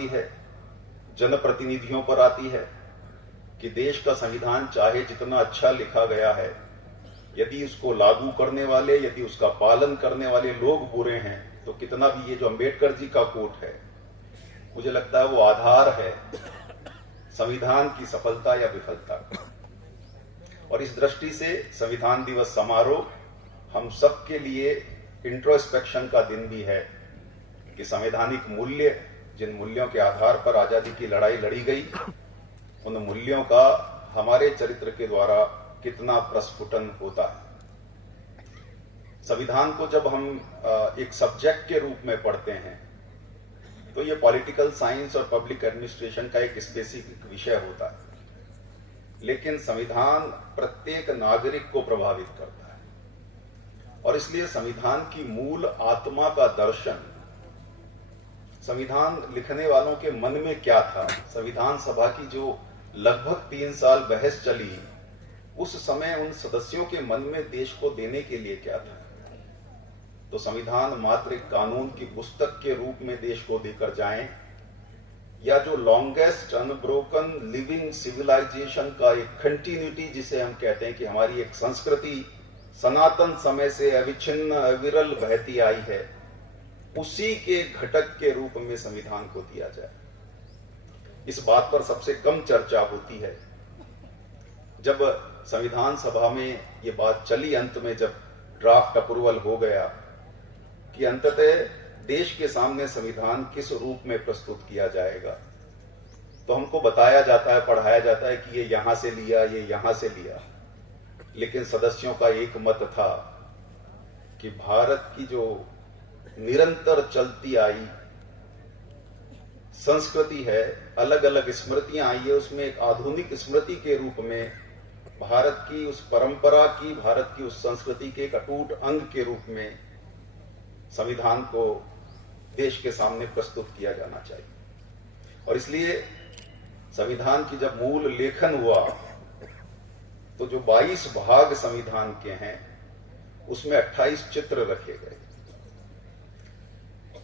आती है, जनप्रतिनिधियों पर आती है कि देश का संविधान चाहे जितना अच्छा लिखा गया है, यदि उसको लागू करने वाले, यदि उसका पालन करने वाले लोग बुरे हैं, तो कितना भी ये जो अंबेडकर जी का कोट है, मुझे लगता है वो आधार है संविधान की सफलता या विफलता। और इस दृष्टि से संविधान दिवस समारोह हम सबके लिए इंट्रोस्पेक्शन का दिन भी है कि संवैधानिक मूल्य, जिन मूल्यों के आधार पर आजादी की लड़ाई लड़ी गई, उन मूल्यों का हमारे चरित्र के द्वारा कितना प्रस्फुटन होता है। संविधान को जब हम एक सब्जेक्ट के रूप में पढ़ते हैं तो ये पॉलिटिकल साइंस और पब्लिक एडमिनिस्ट्रेशन का एक स्पेसिफिक विषय होता है, लेकिन संविधान प्रत्येक नागरिक को प्रभावित करता है। और इसलिए संविधान की मूल आत्मा का दर्शन, संविधान लिखने वालों के मन में क्या था, संविधान सभा की जो लगभग 3 साल बहस चली, उस समय उन सदस्यों के मन में देश को देने के लिए क्या था। तो संविधान मात्र एक कानून की पुस्तक के रूप में देश को देकर जाएं, या जो लॉन्गेस्ट अनब्रोकन लिविंग सिविलाइजेशन का एक कंटिन्यूटी जिसे हम कहते हैं कि हमारी एक संस्कृति सनातन समय से अविच्छिन्न अविरल बहती आई है, उसी के घटक के रूप में संविधान को दिया जाए। इस बात पर सबसे कम चर्चा होती है। जब संविधान सभा में ये बात चली, अंत में जब ड्राफ्ट अप्रूवल हो गया कि अंततः देश के सामने संविधान किस रूप में प्रस्तुत किया जाएगा, तो हमको बताया जाता है, पढ़ाया जाता है कि ये यहां से लिया, ये यहां से लिया, लेकिन सदस्यों का एक मत था कि भारत की जो निरंतर चलती आई संस्कृति है, अलग अलग स्मृतियां आई है, उसमें एक आधुनिक स्मृति के रूप में भारत की उस परंपरा की, भारत की उस संस्कृति के एक अटूट अंग के रूप में संविधान को देश के सामने प्रस्तुत किया जाना चाहिए। और इसलिए संविधान की जब मूल लेखन हुआ तो जो 22 भाग संविधान के हैं उसमें 28 चित्र रखे गए।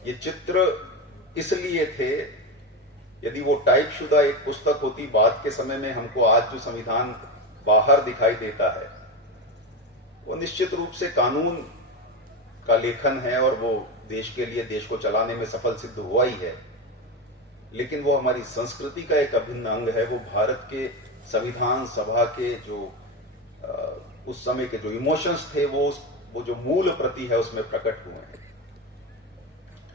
ये चित्र इसलिए थे, यदि वो टाइपशुदा एक पुस्तक होती, बाद के समय में हमको आज जो संविधान बाहर दिखाई देता है वो निश्चित रूप से कानून का लेखन है और वो देश के लिए, देश को चलाने में सफल सिद्ध हुआ ही है, लेकिन वो हमारी संस्कृति का एक अभिन्न अंग है। वो भारत के संविधान सभा के जो उस समय के जो इमोशंस थे वो जो मूल प्रति है उसमें प्रकट हुए हैं।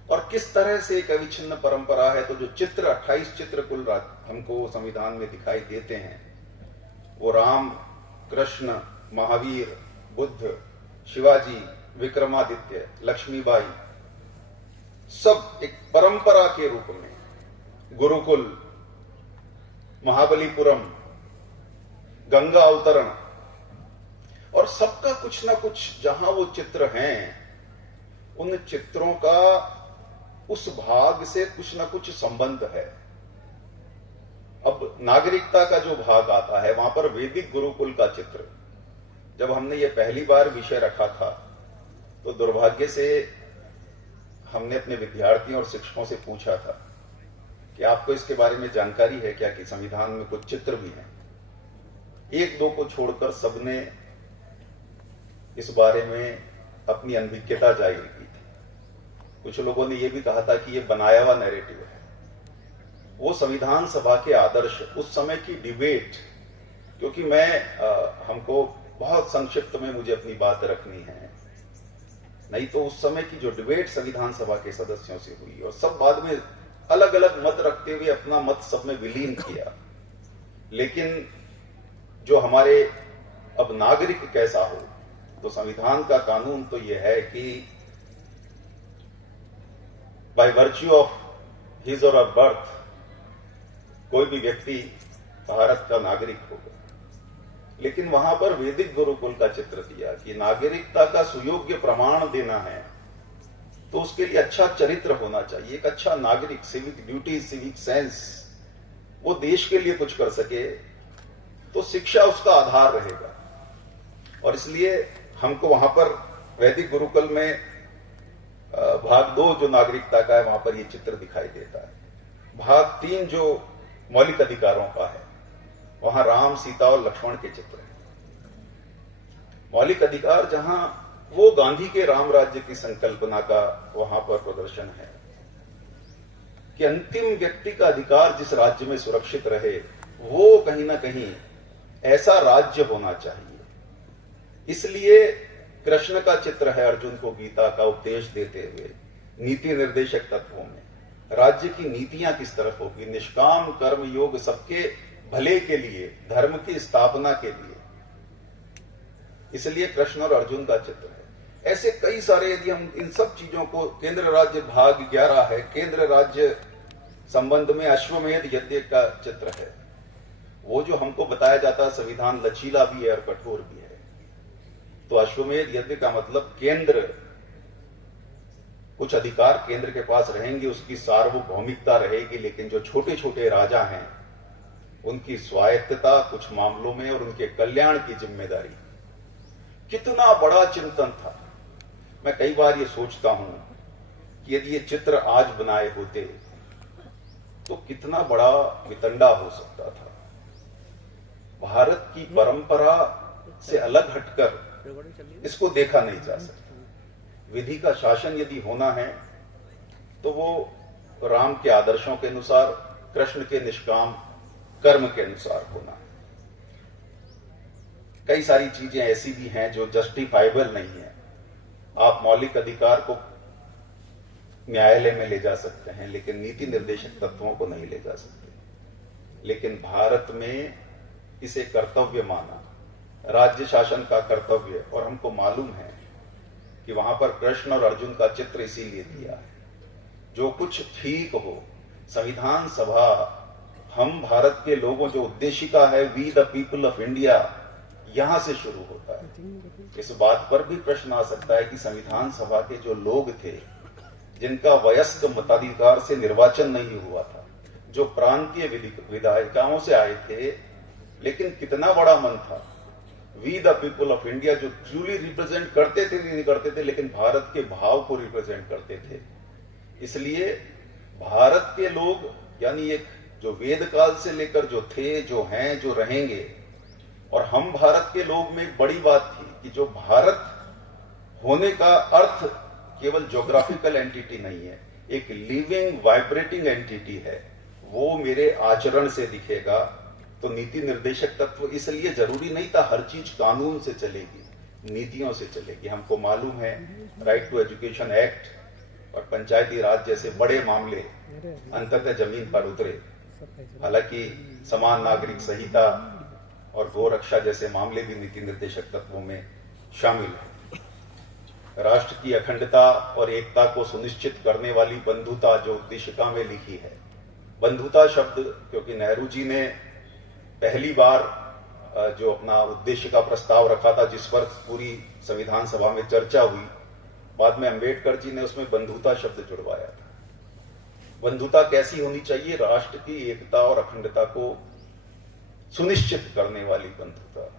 और किस तरह से एक अविच्छिन्न परंपरा है, तो जो चित्र 28 चित्र कुल हमको संविधान में दिखाई देते हैं, वो राम, कृष्ण, महावीर, बुद्ध, शिवाजी, विक्रमादित्य, लक्ष्मीबाई, सब एक परंपरा के रूप में, गुरुकुल, महाबलीपुरम, गंगा अवतरण, और सबका कुछ ना कुछ जहां वो चित्र हैं, उन चित्रों का उस भाग से कुछ ना कुछ संबंध है। अब नागरिकता का जो भाग आता है, वहां पर वैदिक गुरुकुल का चित्र, जब हमने ये पहली बार विषय रखा था तो दुर्भाग्य से हमने अपने विद्यार्थियों और शिक्षकों से पूछा था कि आपको इसके बारे में जानकारी है क्या, कि संविधान में कुछ चित्र भी हैं। 1-2 को छोड़कर सबने इस बारे में अपनी अनभिज्ञता जाहिर की थी। कुछ लोगों ने यह भी कहा था कि यह बनाया हुआ नैरेटिव है। वो संविधान सभा के आदर्श, उस समय की डिबेट, क्योंकि हमको बहुत संक्षिप्त में मुझे अपनी बात रखनी है, नहीं तो उस समय की जो डिबेट संविधान सभा के सदस्यों से हुई, और सब बाद में अलग अलग मत रखते हुए अपना मत सब में विलीन किया, लेकिन जो हमारे अब नागरिक कैसा हो, तो संविधान का कानून तो यह है कि बाय वर्च्यू ऑफ हिज और हर बर्थ कोई भी व्यक्ति भारत का नागरिक होगा। लेकिन वहां पर वैदिक गुरुकुल का चित्र दिया कि नागरिकता का सुयोग्य प्रमाण देना है तो उसके लिए अच्छा चरित्र होना चाहिए, एक अच्छा नागरिक, सिविक ड्यूटी, सिविक सेंस, वो देश के लिए कुछ कर सके, तो शिक्षा उसका आधार रहेगा। और इसलिए हमको वहां पर वैदिक गुरुकुल में भाग 2 जो नागरिकता का है, वहां पर ये चित्र दिखाई देता है। भाग 3 जो मौलिक अधिकारों का है, वहां राम, सीता और लक्ष्मण के चित्र हैं। मौलिक अधिकार जहां वो गांधी के राम राज्य की संकल्पना का वहां पर प्रदर्शन है कि अंतिम व्यक्ति का अधिकार जिस राज्य में सुरक्षित रहे, वो कहीं ना कहीं ऐसा राज्य होना चाहिए। इसलिए कृष्ण का चित्र है अर्जुन को गीता का उपदेश देते हुए नीति निर्देशक तत्वों में। राज्य की नीतियां किस तरफ होगी, निष्काम कर्म योग सबके भले के लिए, धर्म की स्थापना के लिए। इसलिए कृष्ण और अर्जुन का चित्र है। ऐसे कई सारे, यदि हम इन सब चीजों को, केंद्र राज्य भाग 11 है, केंद्र राज्य संबंध में अश्वमेध यज्ञ का चित्र है। वो जो हमको बताया जाता है संविधान लचीला भी है और कठोर भी है, तो अश्वमेध यज्ञ का मतलब केंद्र, कुछ अधिकार केंद्र के पास रहेंगे, उसकी सार्वभौमिकता रहेगी, लेकिन जो छोटे छोटे राजा हैं उनकी स्वायत्तता कुछ मामलों में और उनके कल्याण की जिम्मेदारी। कितना बड़ा चिंतन था। मैं कई बार ये सोचता हूं कि यदि ये चित्र आज बनाए होते तो कितना बड़ा वितंडा हो सकता था। भारत की परंपरा से अलग हटकर इसको देखा नहीं जा सकता। विधि का शासन यदि होना है तो वो राम के आदर्शों के अनुसार, कृष्ण के निष्काम कर्म के अनुसार होना है। कई सारी चीजें ऐसी भी हैं जो जस्टिफाइबल नहीं है। आप मौलिक अधिकार को न्यायालय में ले जा सकते हैं, लेकिन नीति निर्देशक तत्वों को नहीं ले जा सकते। लेकिन भारत में इसे कर्तव्य माना, राज्य शासन का कर्तव्य, और हमको मालूम है कि वहां पर कृष्ण और अर्जुन का चित्र इसीलिए दिया है। जो कुछ ठीक हो, संविधान सभा, हम भारत के लोगों, जो उद्देशिका है we the people of India, यहां से शुरू होता है। इस बात पर भी प्रश्न आ सकता है कि संविधान सभा के जो लोग थे, जिनका वयस्क मताधिकार से निर्वाचन नहीं हुआ था, जो प्रांतीय विधायिकाओं से आए थे, लेकिन कितना बड़ा मन था। We the people of India, जो ट्रूली रिप्रेजेंट करते थे, नहीं करते थे, लेकिन भारत के भाव को रिप्रेजेंट करते थे। इसलिए भारत के लोग, यानी एक जो वेद काल से लेकर जो थे, जो हैं, जो रहेंगे, और हम भारत के लोग में एक बड़ी बात थी कि जो भारत होने का अर्थ केवल ज्योग्राफिकल एंटिटी नहीं है, एक लिविंग वाइब्रेटिंग एंटिटी है। वो मेरे आचरण से दिखेगा। तो नीति निर्देशक तत्व इसलिए जरूरी नहीं था हर चीज कानून से चलेगी, नीतियों से चलेगी। हमको मालूम है राइट टू एजुकेशन एक्ट और पंचायती राज जैसे बड़े मामले अंततः जमीन पर उतरे। हालांकि समान नागरिक संहिता और गोरक्षा जैसे मामले भी नीति निर्देशक तत्वों में शामिल है। राष्ट्र की अखंडता और एकता को सुनिश्चित करने वाली बंधुता जो उद्देशिका में लिखी है, बंधुता शब्द, क्योंकि नेहरू जी ने पहली बार जो अपना उद्देशिका प्रस्ताव रखा था, जिस पर पूरी संविधान सभा में चर्चा हुई, बाद में अंबेडकर जी ने उसमें बंधुता शब्द जुड़वाया था। बंधुता कैसी होनी चाहिए? राष्ट्र की एकता और अखंडता को सुनिश्चित करने वाली बंधुता।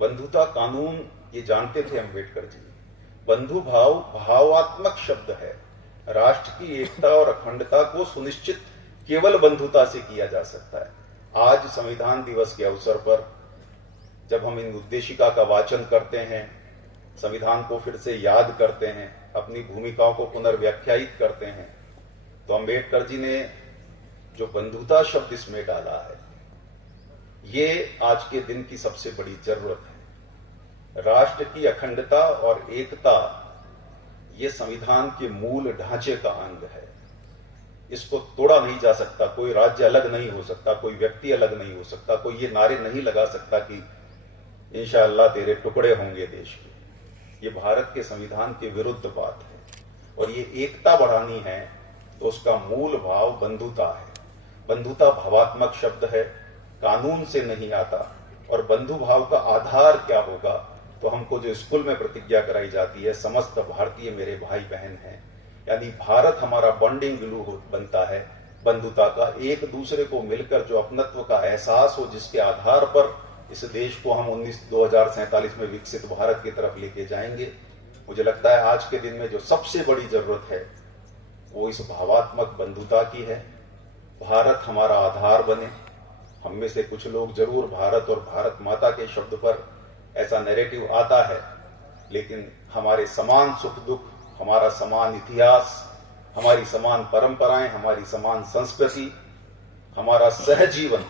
बंधुता कानून, ये जानते थे अंबेडकर जी। बंधु भाव भावात्मक शब्द है। राष्ट्र की एकता और अखंडता को सुनिश्चित केवल बंधुता से किया जा सकता है। आज संविधान दिवस के अवसर पर जब हम इन उद्देशिका का वाचन करते हैं, संविधान को फिर से याद करते हैं, अपनी भूमिकाओं को पुनर्व्याख्यायित करते हैं, तो अंबेडकर जी ने जो बंधुता शब्द इसमें डाला है, ये आज के दिन की सबसे बड़ी जरूरत है। राष्ट्र की अखंडता और एकता ये संविधान के मूल ढांचे का अंग है। इसको तोड़ा नहीं जा सकता। कोई राज्य अलग नहीं हो सकता, कोई व्यक्ति अलग नहीं हो सकता, कोई ये नारे नहीं लगा सकता कि इंशाअल्लाह तेरे टुकड़े होंगे देश के। ये भारत के संविधान के विरुद्ध बात है। और ये एकता बढ़ानी है तो उसका मूल भाव बंधुता है। बंधुता भावात्मक शब्द है, कानून से नहीं आता। और बंधु भाव का आधार क्या होगा? तो हमको जो स्कूल में प्रतिज्ञा कराई जाती है, समस्त भारतीय मेरे भाई बहन हैं, यानी भारत हमारा बॉन्डिंग ग्लू बनता है बंधुता का। एक दूसरे को मिलकर जो अपनत्व का एहसास हो, जिसके आधार पर इस देश को हम 2047 में विकसित भारत की तरफ लेके जाएंगे। मुझे लगता है आज के दिन में जो सबसे बड़ी जरूरत है वो इस भावात्मक बंधुता की है। भारत हमारा आधार बने। हम में से कुछ लोग जरूर भारत और भारत माता के शब्द पर ऐसा नैरेटिव आता है, लेकिन हमारे समान सुख दुख, हमारा समान इतिहास, हमारी समान परंपराएं, हमारी समान संस्कृति, हमारा सहजीवन,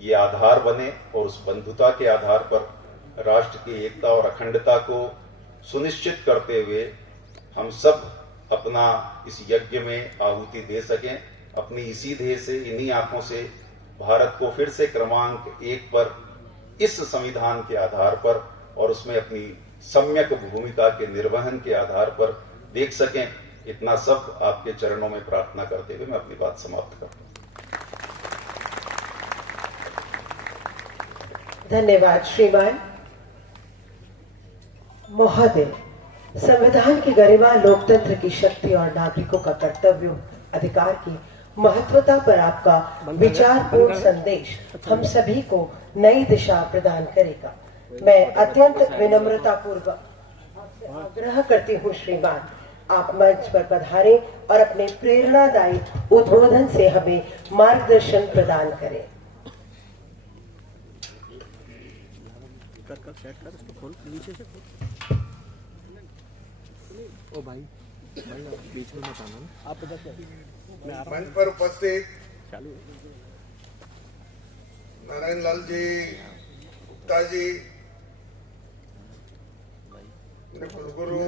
ये आधार बने और उस बंधुता के आधार पर राष्ट्र की एकता और अखंडता को सुनिश्चित करते हुए हम सब अपना इस यज्ञ में आहुति दे सकें। अपनी इसी ध्येय से, इन्हीं आंखों से भारत को फिर से क्रमांक 1 पर इस संविधान के आधार पर और उसमें अपनी सम्यक भूमिका के निर्वहन के आधार पर देख सकें। इतना सब आपके चरणों में प्रार्थना करते हुए मैं अपनी बात समाप्त करता हूं। धन्यवाद श्रीमान महोदय। संविधान की गरिमा, लोकतंत्र की शक्ति और नागरिकों का कर्तव्य अधिकार की महत्वता पर आपका विचारपूर्ण संदेश हम सभी को नई दिशा प्रदान करेगा। मैं अत्यंत विनम्रता पूर्वक आग्रह करती हूँ श्रीमान, आप मंच पर पधारें और अपने प्रेरणादायी उद्बोधन से हमें मार्गदर्शन प्रदान करें। कर सेट कर, इसको खोल नीचे से खोल। ओ भाई बीच में मत आना ना, आप इधर मैं आ रहा हूं। मंच पर उपस्थित चालू नारायण लाल जी, गुप्ता जी, कुलगुरु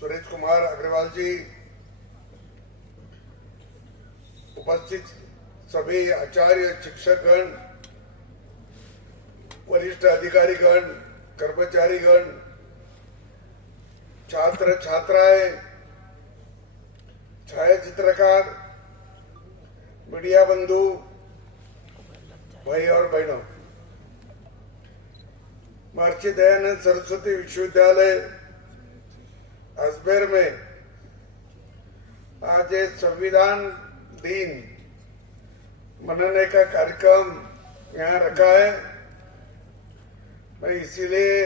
सुरेश कुमार अग्रवाल जी, उपस्थित सभी आचार्य, शिक्षकगण, वरिष्ठ अधिकारीगण, कर्मचारीगण, छात्र छात्राएं, छायाचित्रकार, मीडिया बंधु, भाई और बहनों, महर्षि दयानंद सरस्वती विश्वविद्यालय अजमेर में आज संविधान दिन मनाने का कार्यक्रम यहाँ रखा है। मैं इसीलिए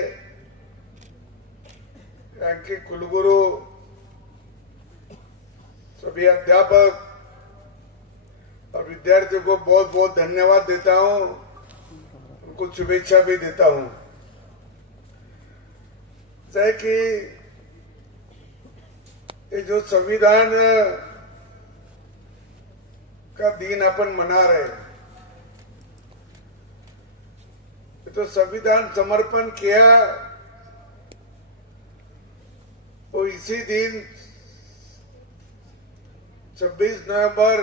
यहाँ के कुलगुरु, सभी अध्यापक और विद्यार्थियों को बहुत बहुत धन्यवाद देता हूँ, उनको शुभेच्छा भी देता हूँ। जैसे कि ये जो संविधान का दिन अपन मना रहे हैं, तो संविधान समर्पण किया वो इसी दिन 26 नवंबर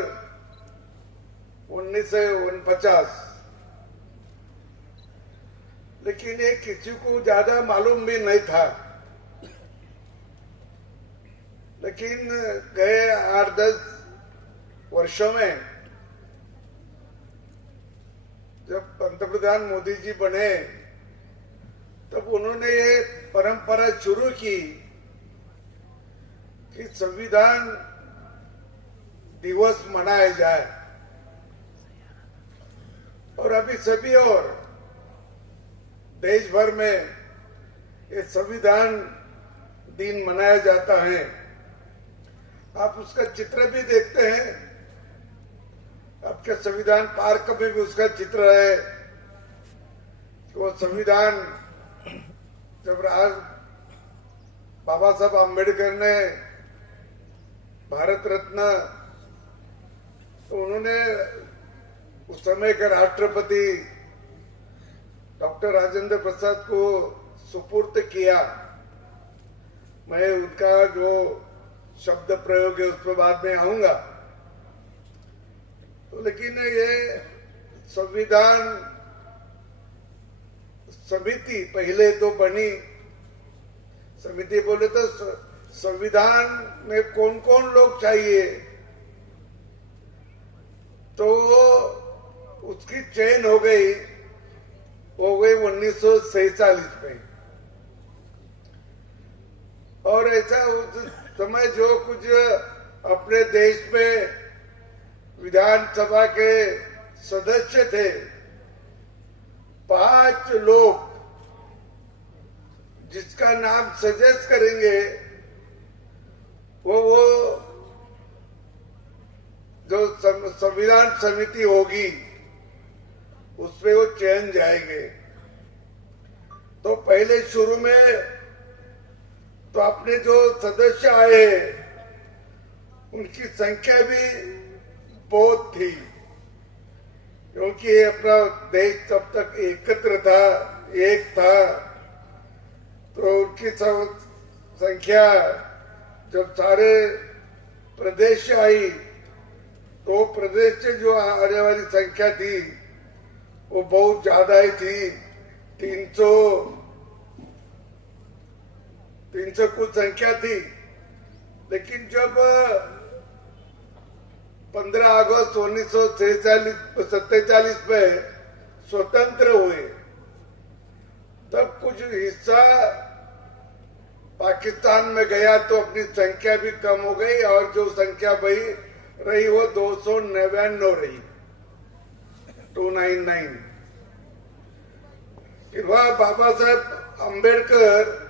1949, लेकिन ये किसी को ज्यादा मालूम भी नहीं था। लेकिन गए 8-10 वर्षों में जब पंतप्रधान मोदी जी बने, तब उन्होंने ये परंपरा शुरू की कि संविधान दिवस मनाया जाए। और अभी सभी और देश भर में ये संविधान दिन मनाया जाता है। आप उसका चित्र भी देखते हैं, आपके संविधान पार्क में भी उसका चित्र है। वो संविधान जब बाबा साहब आम्बेडकर ने भारत रत्न, तो उन्होंने उस समय के राष्ट्रपति डॉक्टर राजेंद्र प्रसाद को सुपुर्द किया। मैं उनका जो शब्द प्रयोग है उस पर बाद में आऊंगा। तो लेकिन ये संविधान समिति पहले तो बनी। समिति बोले तो संविधान में कौन कौन लोग चाहिए, तो उसकी चयन हो गई 1947 में। और ऐसा उस समय जो कुछ अपने देश में विधानसभा के सदस्य थे, 5 लोग जिसका नाम सजेस्ट करेंगे वो जो संविधान समिति होगी उसमें वो चयन जाएंगे। तो पहले शुरू में तो अपने जो सदस्य आए उनकी संख्या भी बहुत थी, क्योंकि अपना देश तब तक एकत्र था, एक था। तो उनकी संख्या जब सारे प्रदेश से आई तो प्रदेश से जो आने वाली संख्या थी वो बहुत ज्यादा ही थी। 300 कुछ संख्या थी। लेकिन जब 15 अगस्त 1947 में स्वतंत्र हुए तब कुछ हिस्सा पाकिस्तान में गया तो अपनी संख्या भी कम हो गई और जो संख्या रही वो 299 रही, 299। फिर वह बाबा साहब अम्बेडकर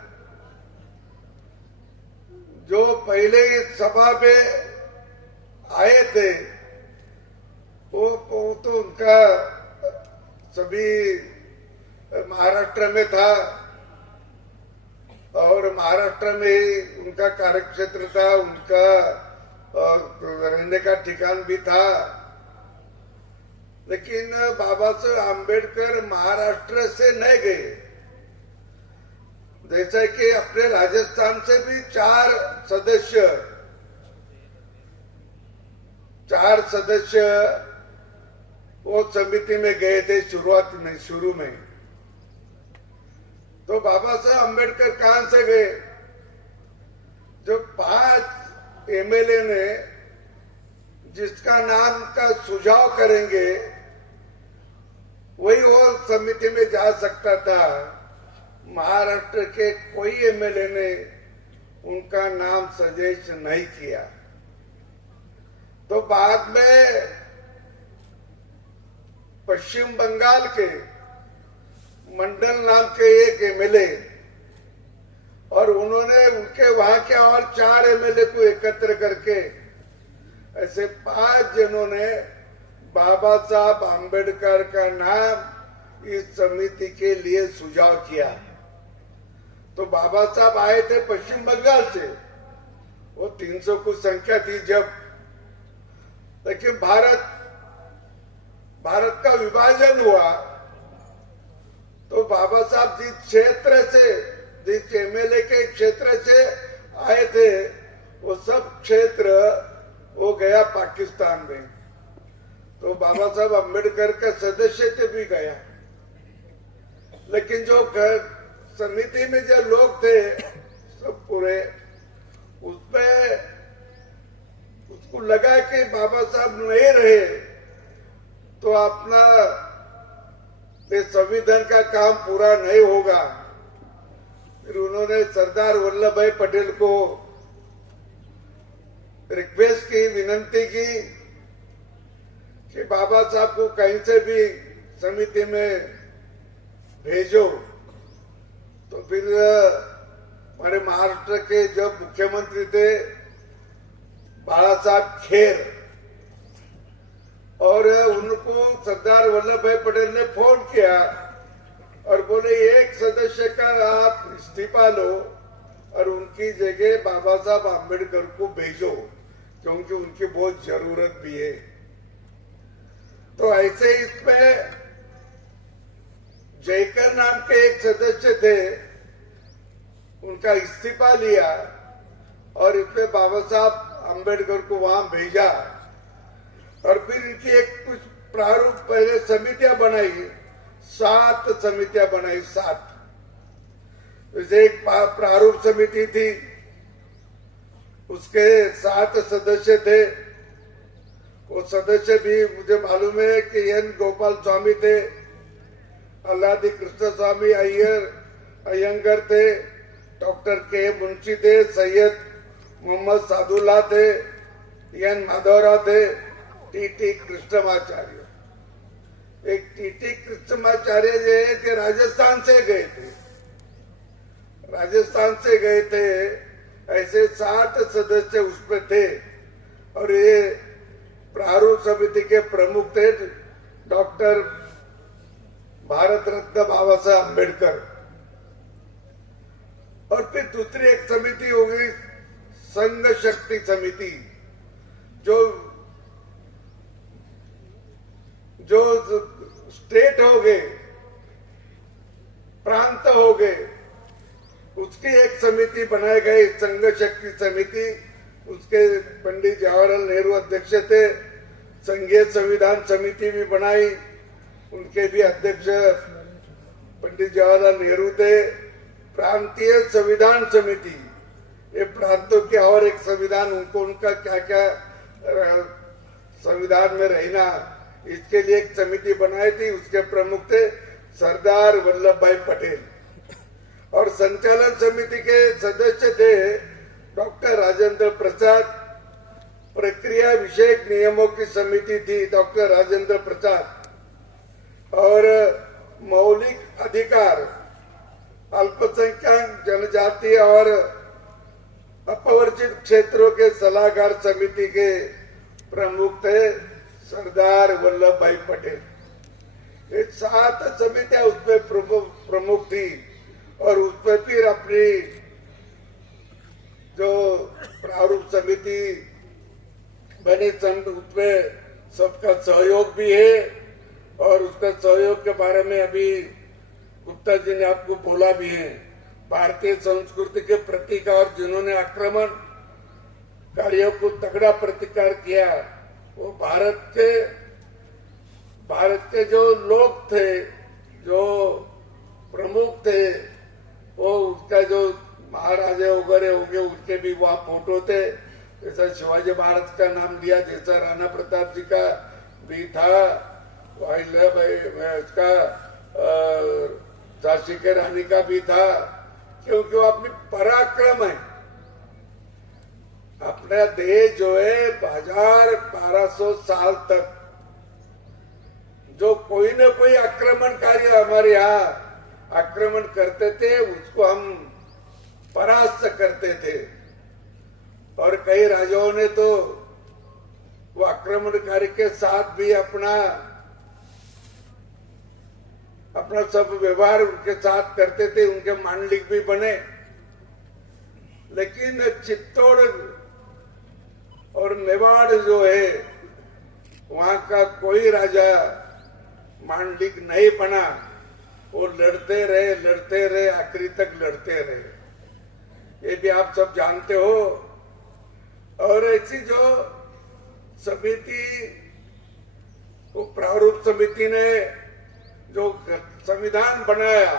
जो पहले ही सभा पे आए थे वो तो उनका सभी महाराष्ट्र में था और महाराष्ट्र में ही उनका कार्यक्षेत्र था, उनका रहने का ठिकान भी था। लेकिन बाबा साहब अम्बेडकर महाराष्ट्र से नहीं गए। जैसे कि अपने राजस्थान से भी 4 सदस्य वो समिति में गए थे शुरू में। तो बाबा साहब अम्बेडकर कहां से गए? जो 5 एमएलए ने जिसका नाम का सुझाव करेंगे वही वो समिति में जा सकता था। महाराष्ट्र के कोई एमएलए ने उनका नाम सजेस्ट नहीं किया। तो बाद में पश्चिम बंगाल के मंडल नाम के एक एमएलए और उन्होंने उनके वहां के और 4 एमएलए को एकत्र करके ऐसे 5 जनों ने बाबा साहब अम्बेडकर का नाम इस समिति के लिए सुझाव किया। तो बाबा साहब आए थे पश्चिम बंगाल से, वो 300 कुछ संख्या थी जब। लेकिन भारत का विभाजन हुआ तो बाबा साहब जिस एमएलए के क्षेत्र से आए थे वो सब क्षेत्र वो गया पाकिस्तान में। तो बाबा साहब अम्बेडकर का सदस्य थे भी गया। लेकिन जो समिति में जो लोग थे सब पूरे उसमें उसको लगा कि बाबा साहब नहीं रहे तो अपना संविधान का काम पूरा नहीं होगा। फिर उन्होंने सरदार वल्लभ भाई पटेल को रिक्वेस्ट की, विनंती की कि बाबा साहब को कहीं से भी समिति में भेजो। तो फिर हमारे महाराष्ट्र के जब मुख्यमंत्री थे बाला साहब खेर और उनको सरदार वल्लभ भाई पटेल ने फोन किया और बोले एक सदस्य का आप इस्तीफा लो और उनकी जगह बाबा साहब अम्बेडकर को भेजो क्योंकि उनकी बहुत जरूरत भी है। तो ऐसे इसमें जयकर नाम के एक सदस्य थे, उनका इस्तीफा लिया और इसमें बाबा साहब अम्बेडकर को वहां भेजा और फिर इनकी एक कुछ प्रारूप पहले समितियां बनाई, 7 समितियां बनाई, 7। जैसे एक प्रारूप समिति थी उसके 7 सदस्य थे। वो सदस्य भी मुझे मालूम है कि एन गोपाल स्वामी थे, अल्लादी कृष्ण स्वामी अयंगर थे, डॉक्टर के मुंशी थे, सैयद मोहम्मद सादुल्ला थे, एन माधवराव थे, टीटी कृष्णमाचार्य। एक टीटी कृष्णमाचार्य जो है कि राजस्थान से गए थे। ऐसे 7 सदस्य उसमें थे और ये प्रारूप समिति के प्रमुख थे डॉक्टर भारत रत्न बाबा साहब अम्बेडकर। और फिर दूसरी एक समिति हो गई संघ शक्ति समिति, जो स्टेट हो गए, प्रांत हो गए, उसकी एक समिति बनाई गई संघ शक्ति समिति। उसके पंडित जवाहरलाल नेहरू अध्यक्ष थे। संघीय संविधान समिति भी बनाई, उनके भी अध्यक्ष पंडित जवाहरलाल नेहरू थे। प्रांतीय संविधान समिति, ये प्रांतों के और एक संविधान, उनका क्या क्या संविधान में रहना, इसके लिए एक समिति बनाई थी। उसके प्रमुख थे सरदार वल्लभ भाई पटेल। और संचालन समिति के सदस्य थे डॉक्टर राजेंद्र प्रसाद। प्रक्रिया विषयक नियमों की समिति थी डॉक्टर राजेंद्र प्रसाद। और मौलिक अधिकार, अल्पसंख्यक जनजाति और अपवर्जित क्षेत्रों के सलाहकार समिति के प्रमुख थे सरदार वल्लभ भाई पटेल। ये 7 समितियां उसमें प्रमुख थी। और उसमें फिर अपनी जो प्रारूप समिति बनी, उसमें सबका सहयोग भी है। और उसका सहयोग के बारे में अभी गुप्ता जी ने आपको बोला भी है। भारतीय संस्कृति के प्रतीकार जिन्होंने आक्रमण कार्यों को तगड़ा प्रतिकार किया, वो भारत के जो लोग थे, जो प्रमुख थे, वो उसका जो महाराजा वगैरह हो गए, उनके भी वहाँ फोटो थे। जैसा शिवाजी महाराज का नाम लिया, जैसा राणा प्रताप जी का भी था, उसका झांसी के रानी का भी था, क्योंकि वो अपनी पराक्रम है। अपना देश जो है 1200 साल तक जो कोई न कोई आक्रमणकारी हमारे यहाँ आक्रमण करते थे, उसको हम परास्त करते थे। और कई राजाओं ने तो वो आक्रमणकारी के साथ भी अपना सब व्यवहार उनके साथ करते थे, उनके मांडलिक भी बने। लेकिन चित्तौड़ और मेवाड़ जो है, वहां का कोई राजा मांडलिक नहीं बना। वो लड़ते रहे, आखिरी तक लड़ते रहे। ये भी आप सब जानते हो। और ऐसी जो समिति, वो प्रारूप समिति ने जो संविधान बनाया,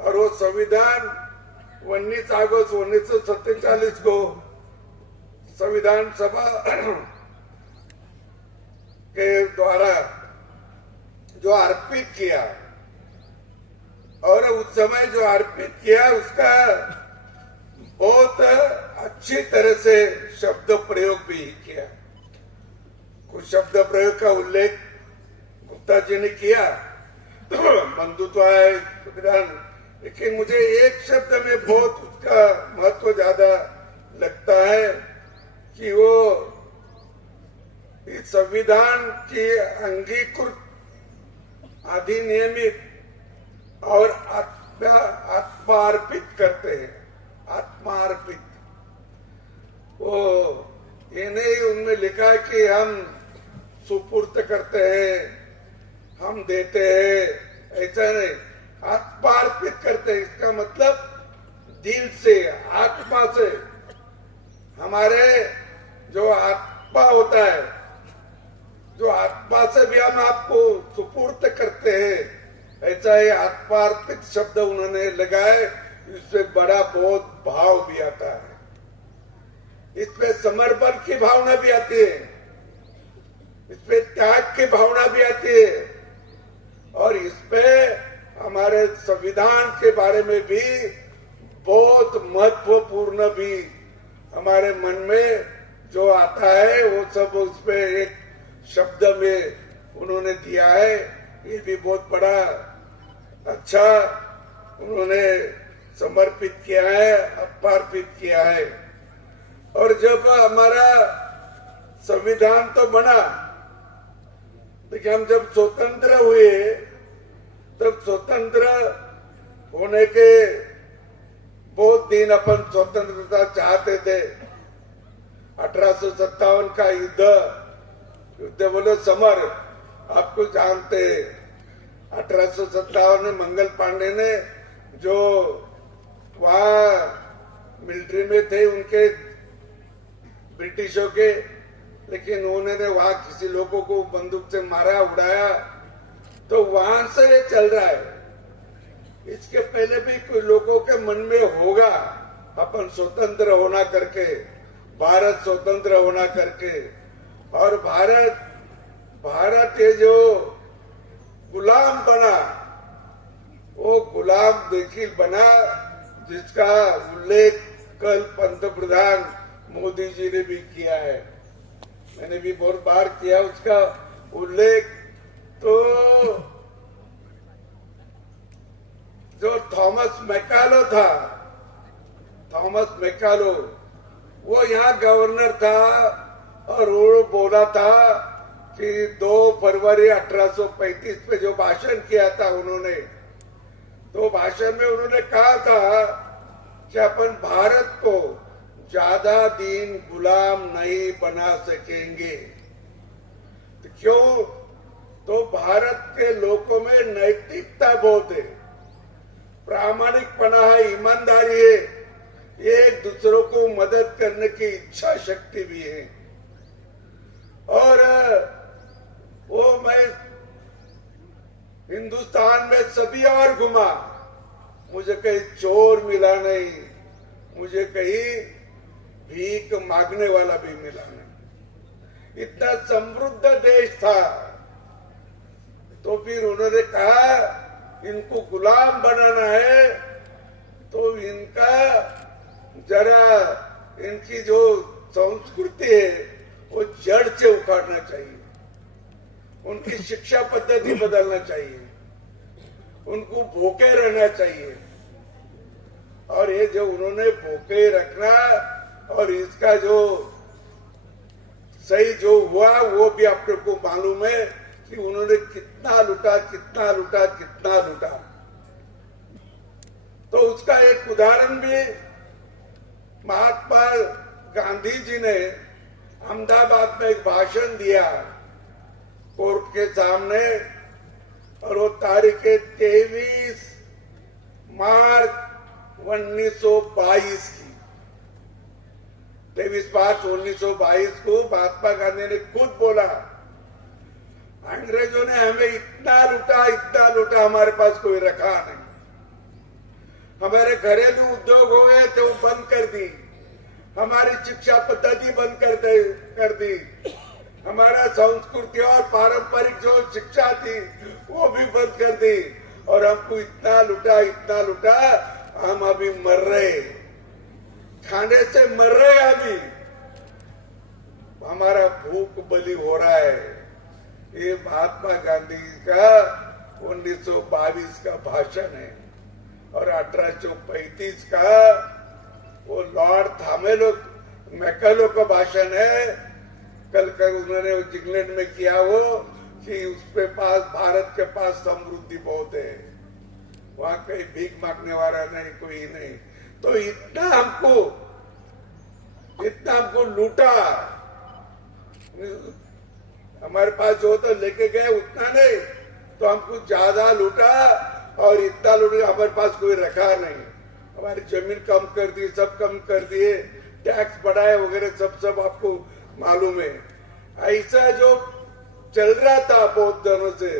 और वो संविधान 19 अगस्त 1947 को संविधान सभा के द्वारा जो अर्पित किया, और उस समय जो अर्पित किया उसका बहुत अच्छी तरह से शब्द प्रयोग भी किया। कुछ शब्द प्रयोग का उल्लेख गुप्ता जी ने किया, बंधुत्व है संविधान, लेकिन मुझे एक शब्द में बहुत उसका महत्व ज्यादा लगता है कि वो इस संविधान की अंगीकृत, अधिनियमित और आत्मार्पित करते हैं। आत्मार्पित, वो ये नहीं उनमें लिखा कि हम सुपुर्द करते हैं, हम देते हैं, ऐसा नहीं, आत्मार्पित करते हैं। इसका मतलब दिल से, आत्मा से। हमारे जो आत्मा होता है, जो आत्मा से भी हम आपको सुपुर्द करते हैं, ऐसा ही आत्मार्पित शब्द उन्होंने लगाए। इसमें बड़ा बहुत भाव भी आता है, इसमें समर्पण की भावना भी आती है, इसमें त्याग की भावना भी आती है। और इसमें हमारे संविधान के बारे में भी बहुत महत्वपूर्ण भी हमारे मन में जो आता है, वो सब उसमें एक शब्द में उन्होंने दिया है। ये भी बहुत बड़ा अच्छा उन्होंने समर्पित किया है, अर्पित किया है। और जब हमारा संविधान तो बना, लेकिन हम जब स्वतंत्र हुए तब स्वतंत्र होने के बहुत दिन अपन स्वतंत्रता चाहते थे। 1857 का युद्ध बोले समर, आपको जानते। 1857 में मंगल पांडे ने जो वहां मिलिट्री में थे उनके ब्रिटिशों के, लेकिन उन्होंने वहां किसी लोगों को बंदूक से मारा, उड़ाया, तो वहां से ये चल रहा है। इसके पहले भी कोई लोगों के मन में होगा अपन स्वतंत्र होना करके, भारत स्वतंत्र होना करके, और भारत ये जो गुलाम बना, वो गुलाम देखिए बना जिसका उल्लेख कल पंतप्रधान मोदी जी ने भी किया है, मैंने भी बहुत बार किया उसका उल्लेख। तो जो थॉमस मैकालो था, थॉमस मैकालो, वो यहाँ गवर्नर था और वो बोला था कि 2 फरवरी 1835 में जो भाषण किया था उन्होंने, तो भाषण में उन्होंने कहा था कि अपन भारत को ज्यादा दिन गुलाम नहीं बना सकेंगे। तो क्यों? तो भारत के लोगों में नैतिकता बहुत है, प्रामाणिकपना है, ईमानदारी है, एक दूसरों को मदद करने की इच्छा शक्ति भी है। और वो मैं हिंदुस्तान में सभी और घुमा, मुझे कहीं चोर मिला नहीं, मुझे कहीं भीख मांगने वाला भी मिला नहीं। इतना समृद्ध देश था। तो फिर उन्होंने कहा इनको गुलाम बनाना है तो इनका जरा इनकी जो संस्कृति है वो जड़ से उखाड़ना चाहिए, उनकी शिक्षा पद्धति बदलना चाहिए, उनको भूखे रहना चाहिए। और ये जो उन्होंने भूखे रखना और इसका जो सही जो हुआ वो भी आपको को मालूम है कि उन्होंने कितना लूटा, कितना लूटा, कितना लूटा। तो उसका एक उदाहरण भी महात्मा गांधी जी ने अहमदाबाद में एक भाषण दिया कोर्ट के सामने, और वो तारीख 23 मार्च 1922 की, 23 मार्च 1922 को महात्मा गांधी ने खुद बोला, अंग्रेजों ने हमें इतना लूटा, हमारे पास कोई रखा नहीं। हमारे घरेलू उद्योग हो गए थे वो बंद कर दी, हमारी शिक्षा पद्धति बंद कर दी, हमारा संस्कृति और पारंपरिक जो शिक्षा थी वो भी बंद कर दी, और हमको इतना लूटा, हम अभी मर रहे, खाने से मर रहे, अभी हमारा भूख बलि हो रहा है। ये महात्मा गांधी का 1922 का भाषण है। और 1835 का वो लॉर्ड मैकालो का भाषण है, कल उन्होंने इंग्लैंड में किया वो कि उसके पास, भारत के पास समृद्धि बहुत है, वहां कहीं भीख मांगने वाला नहीं, कोई नहीं। तो इतना हमको लूटा, हमारे पास जो तो लेके गए उतना नहीं, तो हमको ज्यादा लूटा और इतना लूटा, हमारे पास कोई रखा नहीं। हमारी जमीन कम कर दी, सब कम कर दिए, टैक्स बढ़ाए वगैरह, सब आपको मालूम है। ऐसा जो चल रहा था बहुत दिनों से,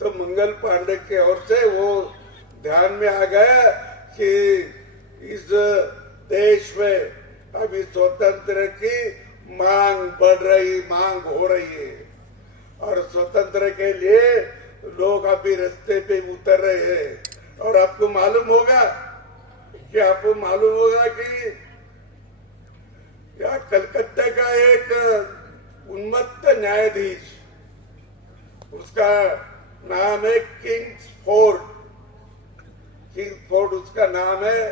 तो मंगल पांडे के ओर से वो ध्यान में आ गया कि इस देश में अभी स्वतंत्र की मांग हो रही है, और स्वतंत्र के लिए लोग अभी रास्ते पे उतर रहे हैं। और आपको मालूम होगा कि यहाँ कलकत्ता का एक उन्मत्त न्यायाधीश, उसका नाम है किंग्स फोर्ड उसका नाम है।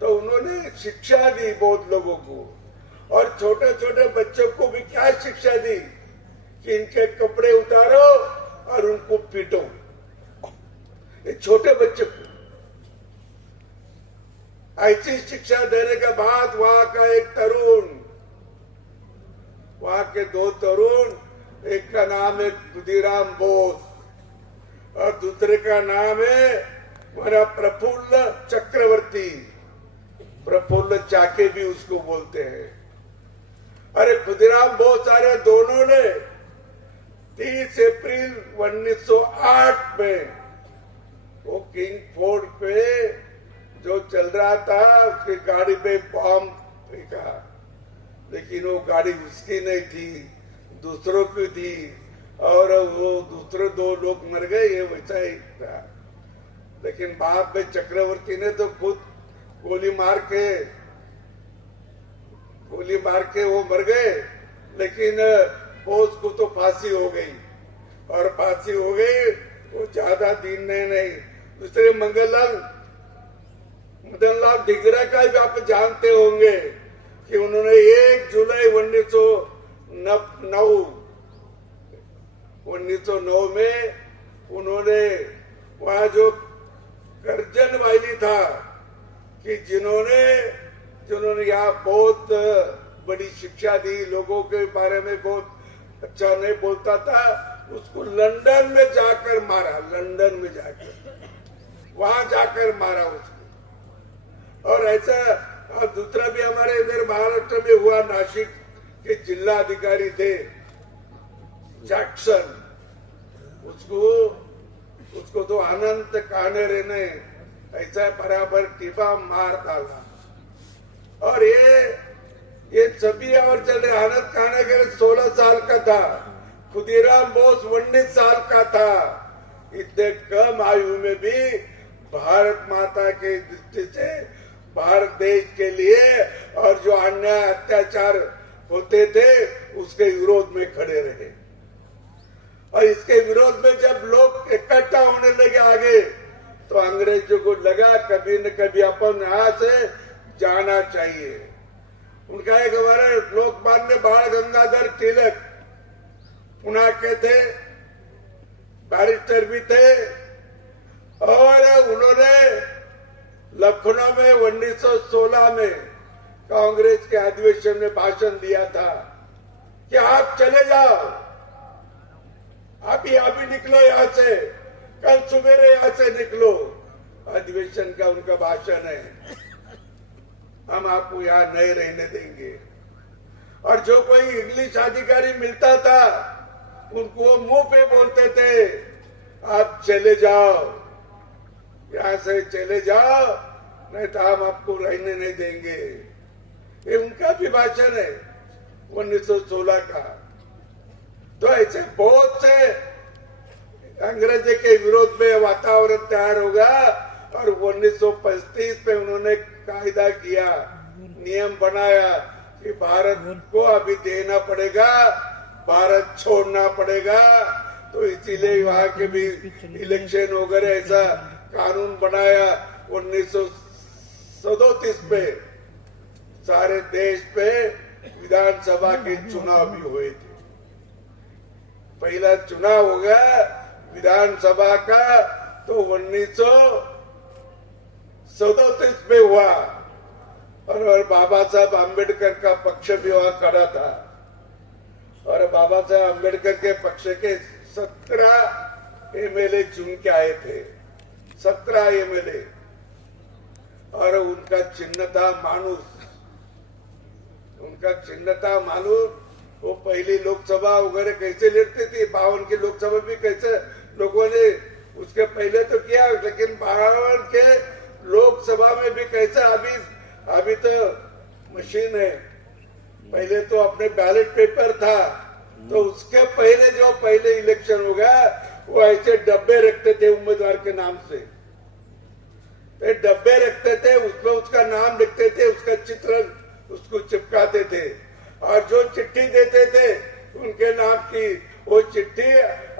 तो उन्होंने शिक्षा दी बहुत लोगों को, और छोटे छोटे बच्चों को भी क्या शिक्षा दी कि इनके कपड़े उतारो और उनको पीटो। ये छोटे बच्चे को ऐसी शिक्षा देने के बाद वहां का एक तरुण, वहां के दो तरुण, एक का नाम है खुदीराम बोस और दूसरे का नाम है हमारा प्रफुल्ल चक्रवर्ती, प्रफुल्ल चाके भी उसको बोलते हैं। अरे खुदीराम बोस अरे दोनों ने 30 अप्रैल 1908 में वो किंग फोर्ड पे जो चल रहा था उसकी गाड़ी पे बॉम्ब फेंका, लेकिन वो गाड़ी उसकी नहीं थी, दूसरों की थी और वो दूसरे दो लोग मर गए, ये वैसा ही था। लेकिन बाद में चक्रवर्ती ने तो खुद गोली मार के वो मर गए, लेकिन बोस को तो फांसी हो गई और फांसी हो गई वो ज्यादा दिन नहीं। दूसरे मदन लाल धिंगरा का भी आप जानते होंगे कि उन्होंने 1 जुलाई 1909 में उन्होंने वहां जो करजन वायली था कि जिन्होंने यहाँ बहुत बड़ी शिक्षा दी, लोगों के बारे में बहुत अच्छा नहीं बोलता था, उसको लंदन में जाकर मारा, लंदन में जाकर वहां जाकर मारा उसको। और ऐसा दूसरा भी हमारे इधर महाराष्ट्र में हुआ, नासिक के जिला अधिकारी थे जैक्सन, उसको तो अनंत कानेरे ने ऐसा बराबर टिपा मार डाला। और ये सभी और चले, अनंत कानेरे 16 साल का था, खुदीराम बोस 19 साल का था। इतने कम आयु में भी भारत माता के दृष्टि से भारत देश के लिए और जो अन्याय अत्याचार होते थे उसके विरोध में खड़े रहे। और इसके विरोध में जब लोग इकट्ठा होने लगे आगे, तो अंग्रेजों को लगा कभी न कभी अपन यहाँ से जाना चाहिए। उनका एक हमारे लोकमान्य बाल गंगाधर तिलक पुणे के थे, बैरिस्टर भी थे, और उन्होंने लखनऊ में 1916 में कांग्रेस के अधिवेशन में भाषण दिया था कि आप चले जाओ, आप ही निकलो यहाँ से, कल सुबह यहाँ से निकलो। अधिवेशन का उनका भाषण है, हम आपको यहाँ नहीं रहने देंगे। और जो कोई इंग्लिश अधिकारी मिलता था उनको मुंह पे बोलते थे आप चले जाओ, यहाँ से चले जाओ, नहीं तो हम आपको रहने नहीं देंगे। ये उनका भी भाषण है 1916 का। तो ऐसे बहुत से अंग्रेजी के विरोध में वातावरण तैयार होगा और 1935 में उन्होंने कायदा किया, नियम बनाया कि भारत को अभी देना पड़ेगा, भारत छोड़ना पड़ेगा। तो इसीलिए वहां के भी इलेक्शन वगैरह ऐसा कानून बनाया। 1937 में सारे देश पे विधानसभा के चुनाव भी हुए थे। पहला चुनाव हो गया विधानसभा का तो 1937 में हुआ, और बाबा साहब आम्बेडकर का पक्ष भी वहां खड़ा था। और बाबा साहब आम्बेडकर के पक्ष के 17 एमएलए चुन के आए थे, 17 एमएलए, और उनका चिन्ह था मानुस। उनका चिन्ह था मानुस। वो पहली लोकसभा वगैरह कैसे लड़ती थी, 52 की लोकसभा भी कैसे लोगों ने उसके पहले तो किया, लेकिन 52 के लोकसभा में भी कैसे, अभी तो मशीन है, पहले तो अपने बैलेट पेपर था। तो उसके पहले जो पहले इलेक्शन हो गया वो ऐसे डब्बे रखते थे उम्मीदवार के नाम से, डब्बे रखते थे, उसमें उसका नाम लिखते थे, उसका चित्र उसको चिपकाते थे, और जो चिट्ठी देते थे उनके नाम की वो चिट्ठी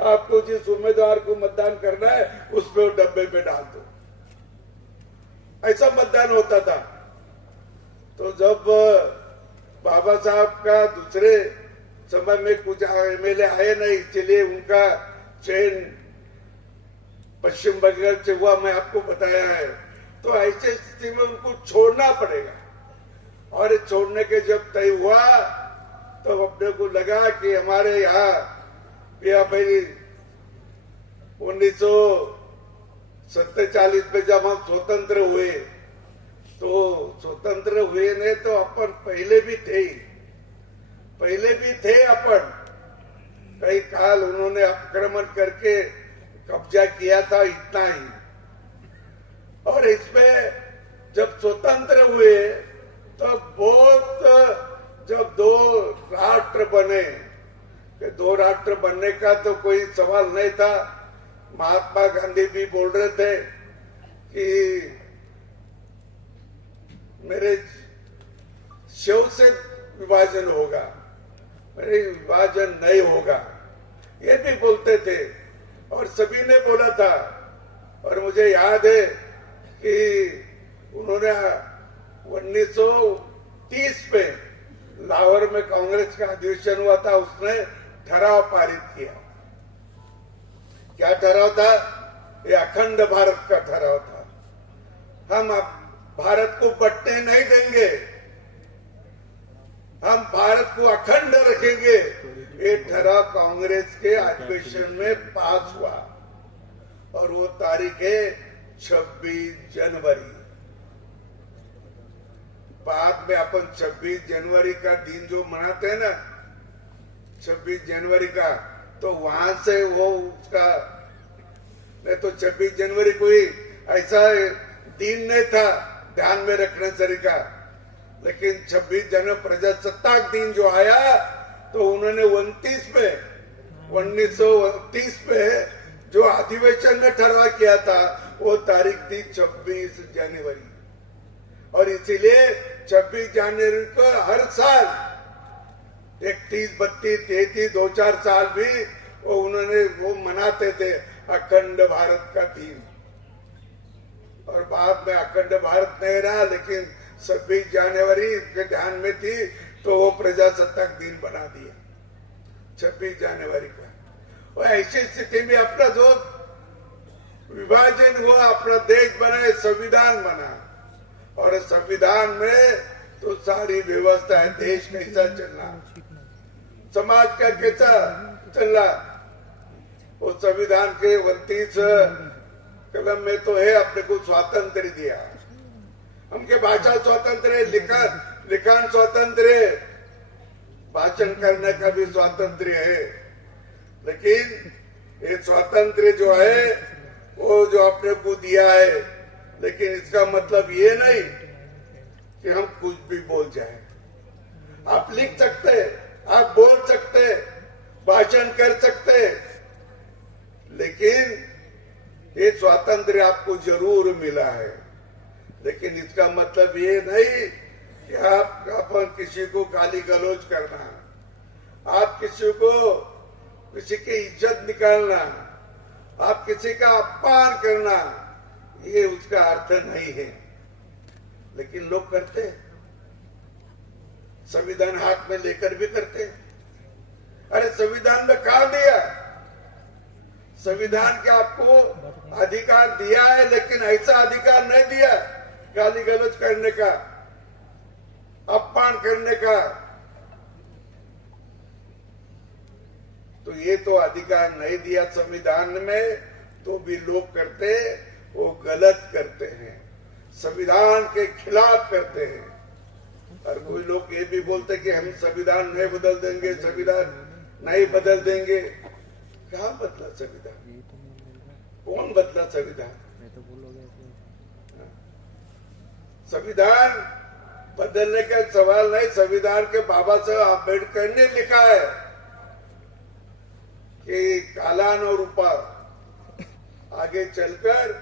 आपको जिस उम्मीदवार को मतदान करना है उसमें डब्बे में डाल दो। ऐसा मतदान होता था। तो जब बाबा साहब का दूसरे समय में कुछ एमएलए आए नहीं, इसलिए उनका चयन पश्चिम बंगाल से हुआ, मैं आपको बताया है। तो ऐसे स्थिति में उनको छोड़ना पड़ेगा, और छोड़ने के जब तय हुआ तो अपने को लगा कि हमारे यहाँ या भाई 1947 में जब हम स्वतंत्र हुए, तो स्वतंत्र हुए ने तो अपन पहले भी थे अपन। कई काल उन्होंने आक्रमण करके कब्जा किया था, इतना ही। और इसमें जब स्वतंत्र हुए तो बहुत, जब दो राष्ट्र बने, दो राष्ट्र बनने का तो कोई सवाल नहीं था। महात्मा गांधी भी बोल रहे थे कि मेरे शिव से विभाजन होगा, मेरे विभाजन नहीं होगा, ये भी बोलते थे और सभी ने बोला था। और मुझे याद है कि उन्होंने 1930 में लाहौर में कांग्रेस का अधिवेशन हुआ था, उसने ठराव पारित किया। क्या ठराव था? ये अखंड भारत का ठराव था। हम अब भारत को बंटने नहीं देंगे, हम भारत को अखंड रखेंगे। ये ठराव कांग्रेस के अधिवेशन में पास हुआ और वो तारीख है 26 जनवरी। बाद में अपन 26 जनवरी का दिन जो मनाते हैं ना, 26 जनवरी का, तो वहां से वो उसका, नहीं तो 26 जनवरी कोई ऐसा दिन नहीं था ध्यान में रखने तरीका। लेकिन 26 जनवरी प्रजासत्ताक दिन जो आया तो उन्होंने 1929 में जो अधिवेशन ने ठहरा किया था वो तारीख थी 26 जनवरी। और इसीलिए 26 जनवरी को हर साल 31, 32, 33, 2-4 साल भी वो उन्होंने वो मनाते थे अखंड भारत का दिन। और बाद में अखंड भारत नहीं रहा, लेकिन 26 जनवरी के ध्यान में थी तो वो प्रजासत्ताक दिन बना दिया 26 जनवरी का। और ऐसी स्थिति में अपना जो विभाजन हुआ, अपना देश बना, संविधान बना, और संविधान में तो सारी व्यवस्था है, देश कैसा चलना, समाज का कैसा चलना। वो संविधान के 29 कलम में तो है अपने को स्वातंत्र दिया, हमके भाषा स्वतंत्र है, लिखन स्वतंत्र है, भाषण करने का भी स्वातंत्र है। लेकिन ये स्वातंत्र जो है वो जो अपने को दिया है, लेकिन इसका मतलब ये नहीं कि हम कुछ भी बोल जाए। आप लिख सकते, आप बोल सकते, भाषण कर सकते, लेकिन ये स्वातंत्र आपको जरूर मिला है। लेकिन इसका मतलब ये नहीं कि आप अपन किसी को गाली गलौज करना, आप किसी को किसी की इज्जत निकालना, आप किसी का अपमान करना, ये उसका अर्थ नहीं है। लेकिन लोग करते हैं, संविधान हाथ में लेकर भी करते हैं। अरे संविधान में कहा दिया? संविधान के आपको अधिकार दिया है, लेकिन ऐसा अधिकार नहीं दिया गाली गलौज करने का, अपमान करने का। तो ये तो अधिकार नहीं दिया संविधान में, तो भी लोग करते, वो गलत करते हैं, संविधान के खिलाफ करते हैं। और कोई लोग ये भी बोलते कि हम संविधान नहीं बदल देंगे, संविधान नहीं बदल देंगे। कहा बदला संविधान? कौन बदला संविधान? संविधान बदलने का सवाल नहीं। संविधान के बाबा साहब आम्बेडकर ने लिखा है कि कालान और ऊपर आगे चलकर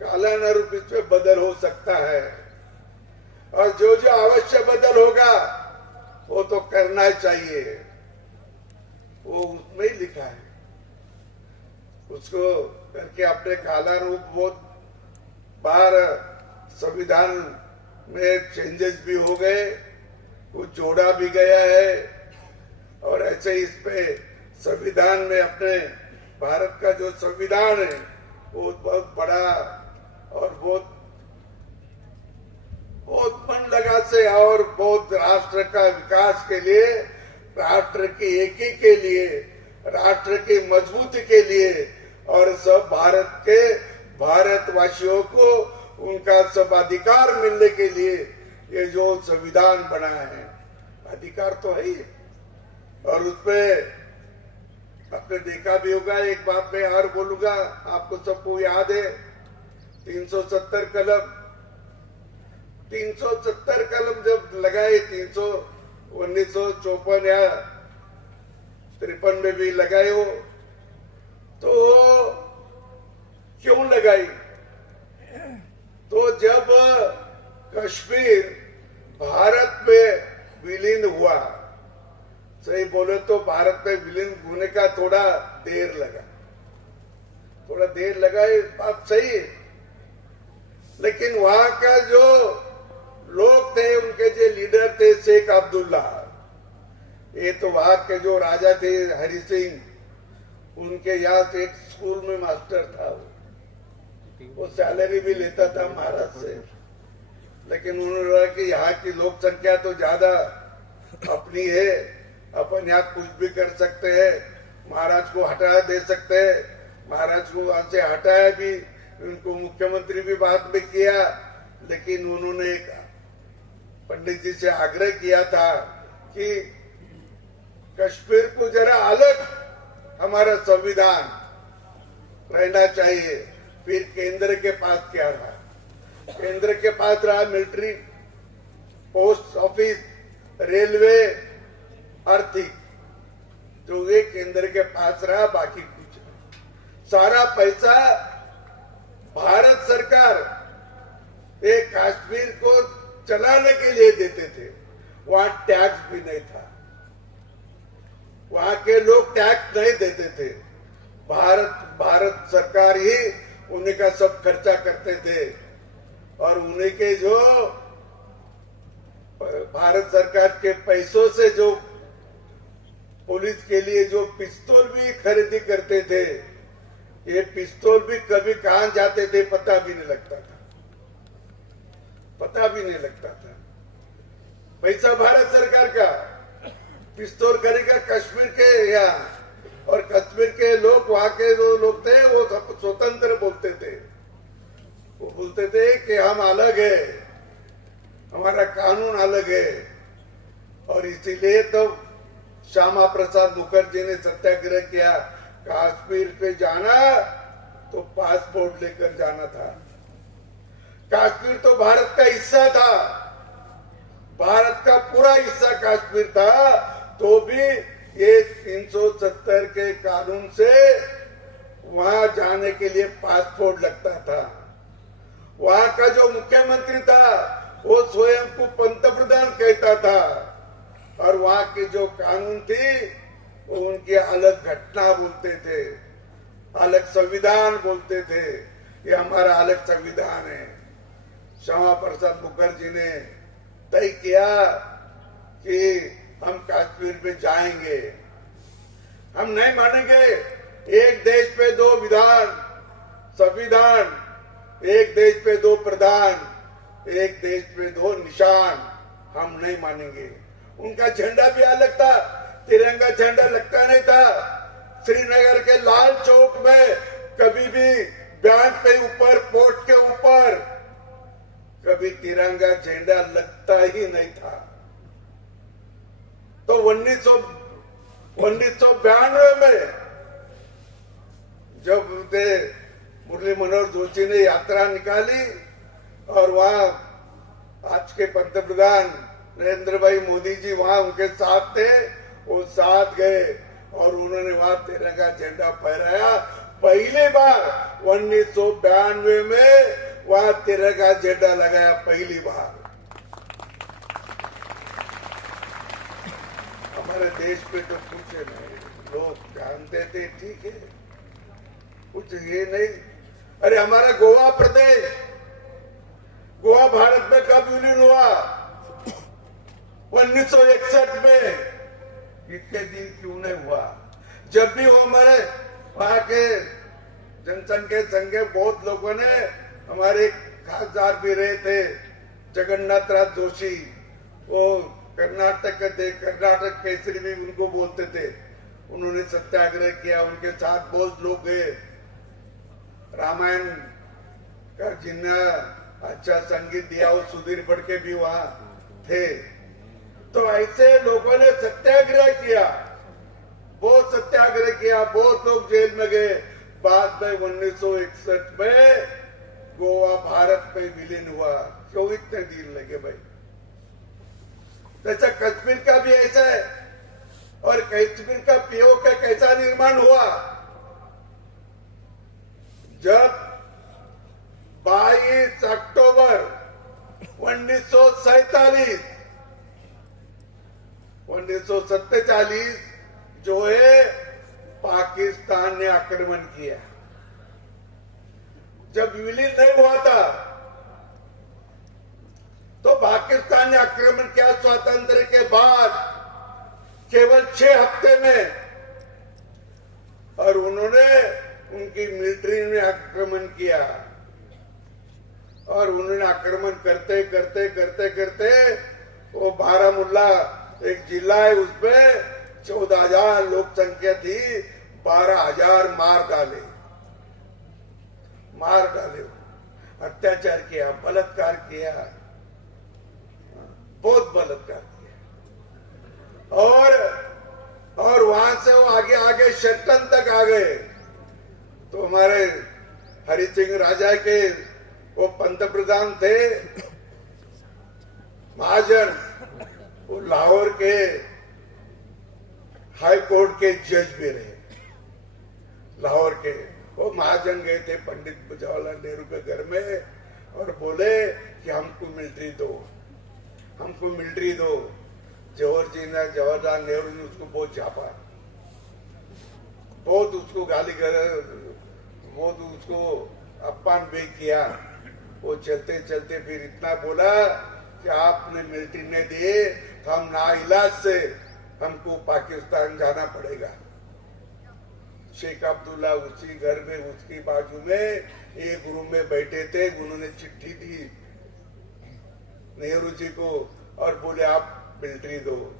कालान और रूप इसमें बदल हो सकता है, और जो जो आवश्यक बदल होगा वो तो करना चाहिए, वो उसमें ही लिखा है। उसको करके अपने कालान रूप बहुत बार संविधान में चेंजेस भी हो गए, कुछ जोड़ा भी गया है और ऐसे ही इस पे संविधान में अपने भारत का जो संविधान है वो बहुत बड़ा और बहुत मन लगा से और बहुत राष्ट्र का विकास के लिए, राष्ट्र की एकी के लिए, राष्ट्र की मजबूती के लिए और सब भारतवासियों को उनका सब अधिकार मिलने के लिए ये जो संविधान बना है, अधिकार तो है ही। और उसपे आपने देखा भी होगा, एक बात मैं और बोलूंगा, आपको सबको याद है 370 कलम 370 कलम जब लगाए 1954 या 53 में भी लगाए हो, तो क्यों लगाई? तो जब कश्मीर भारत में विलीन हुआ, सही बोले तो भारत में विलीन होने का थोड़ा देर लगा, ये बात सही है। लेकिन वहां का जो लोग थे, उनके जो लीडर थे शेख अब्दुल्ला, ये तो वहां के जो राजा थे हरि सिंह, उनके यहाँ से एक स्कूल में मास्टर था, वो सैलरी भी लेता था महाराज से। लेकिन उन्होंने कहा कि यहाँ की लोक संख्या तो ज्यादा अपनी है, अपन यहाँ कुछ भी कर सकते हैं, महाराज को हटा दे सकते हैं। महाराज को वहां से हटाया भी, उनको मुख्यमंत्री भी बाद में किया। लेकिन उन्होंने एक पंडित जी से आग्रह किया था कि कश्मीर को जरा अलग हमारा संविधान रहना चाहिए। फिर केंद्र के पास क्या रहा? केंद्र के पास रहा मिलिट्री, पोस्ट ऑफिस, रेलवे, आर्थिक, जो ये केंद्र के पास रहा, बाकी कुछ नहीं। सारा पैसा भारत सरकार एक कश्मीर को चलाने के लिए देते थे। वहां टैक्स भी नहीं था, वहां के लोग टैक्स नहीं देते थे। भारत सरकार ही उन्हीं का सब खर्चा करते थे। और उन्हीं के जो भारत सरकार के पैसों से जो पुलिस के लिए जो पिस्तौल भी खरीदी करते थे, ये पिस्तौल भी कभी कहां जाते थे पता भी नहीं लगता था। पैसा भारत सरकार का, पिस्तौल करेगा कश्मीर के यहाँ। और कश्मीर के लोग, वहां के जो लोग थे, वो सब स्वतंत्र बोलते थे। वो बोलते थे कि हम अलग है, हमारा कानून अलग है। और इसीलिए तो श्यामा प्रसाद मुखर्जी ने सत्याग्रह किया। कश्मीर पे जाना तो पासपोर्ट लेकर जाना था। कश्मीर तो भारत का हिस्सा था, भारत का पूरा हिस्सा कश्मीर था। तो भी ये 370 के कानून से वहां जाने के लिए पासपोर्ट लगता था। वहां का जो मुख्यमंत्री था वो स्वयं को पंतप्रधान कहता था। और वहां की जो कानून थी वो उनकी अलग घटना बोलते थे, अलग संविधान बोलते थे। ये हमारा अलग संविधान है। श्यामा प्रसाद मुखर्जी ने तय किया कि हम कश्मीर में जाएंगे, हम नहीं मानेंगे। एक देश पे दो विधान, संविधान, एक देश पे दो प्रधान, एक देश पे दो निशान, हम नहीं मानेंगे। उनका झंडा भी अलग था, तिरंगा झंडा लगता नहीं था। श्रीनगर के लाल चौक में कभी भी बैंक के ऊपर, पोर्ट के ऊपर कभी तिरंगा झंडा लगता ही नहीं था। तो 1992 में जब मुरली मनोहर जोशी ने यात्रा निकाली और वहां आज के पंतप्रधान नरेंद्र भाई मोदी जी वहां उनके साथ थे, वो साथ गए और उन्होंने वहां तिरंगा झंडा फहराया। पहली बार 1992 में वहां तिरंगा झंडा लगाया, पहली बार। हमारे देश पे तो कुछ नहीं, लोग जानते थे, ठीक है, कुछ ये नहीं। अरे हमारा गोवा प्रदेश, गोवा भारत में कब विलीन हुआ? 1961 में इतने दिन क्यों नहीं हुआ? जब भी वो हमारे वहां के जनसंघ के संघ के बहुत लोगों ने, हमारे खासदार भी रहे थे जगन्नाथ राज जोशी, वो कर्नाटक केसरी भी उनको बोलते थे, उन्होंने सत्याग्रह किया, उनके साथ बहुत लोग गए। रामायण का जिन्ना अच्छा संगीत दिया वो सुधीर फड़के भी वहां थे। तो ऐसे लोगों ने सत्याग्रह किया, बहुत सत्याग्रह किया, बहुत लोग जेल में गए। बाद में 1961 में गोवा भारत में विलीन हुआ। क्यों इतने दिन लगे भाई? जैसा कश्मीर का भी ऐसा है। और कश्मीर का पीओ का कैसा निर्माण हुआ? जब 22 अक्टूबर 1947 जो है पाकिस्तान ने आक्रमण किया। जब विलीन नहीं हुआ था तो पाकिस्तान ने आक्रमण किया। स्वातंत्र के बाद केवल 6 हफ्ते में, और उन्होंने उनकी मिलिट्री में आक्रमण किया। और उन्होंने आक्रमण करते करते करते करते वो बारामुल्ला एक जिला है, उसमें 14,000 लोक संख्या थी, 12,000 मार डाले, अत्याचार किया, बलात्कार किया, बहुत बलात्कार किया। और वहां से वो आगे शटन तक आ गए। तो हमारे हरि सिंह राजा के वो पंतप्रधान थे महाजन, वो लाहौर के हाई कोर्ट के जज भी रहे। लाहौर के वो महाजन गए थे पंडित जवाहरलाल नेहरू के घर में और बोले कि हमको मिलिट्री दो, हमको मिलिट्री दो। जवाहरलाल नेहरू ने उसको बहुत झापा, बहुत उसको गाली बहुत उसको अपमान भी किया। वो चलते चलते फिर इतना बोला कि आपने मिलिट्री नहीं दिए तो हम नाइलाज से हमको पाकिस्तान जाना पड़ेगा। शेख अब्दुल्ला उसी घर में, उसकी बाजू में एक रूम में बैठे थे। उन्होंने चिट्ठी दी नेहरू जी को और बोले आप मिलिट्री दो।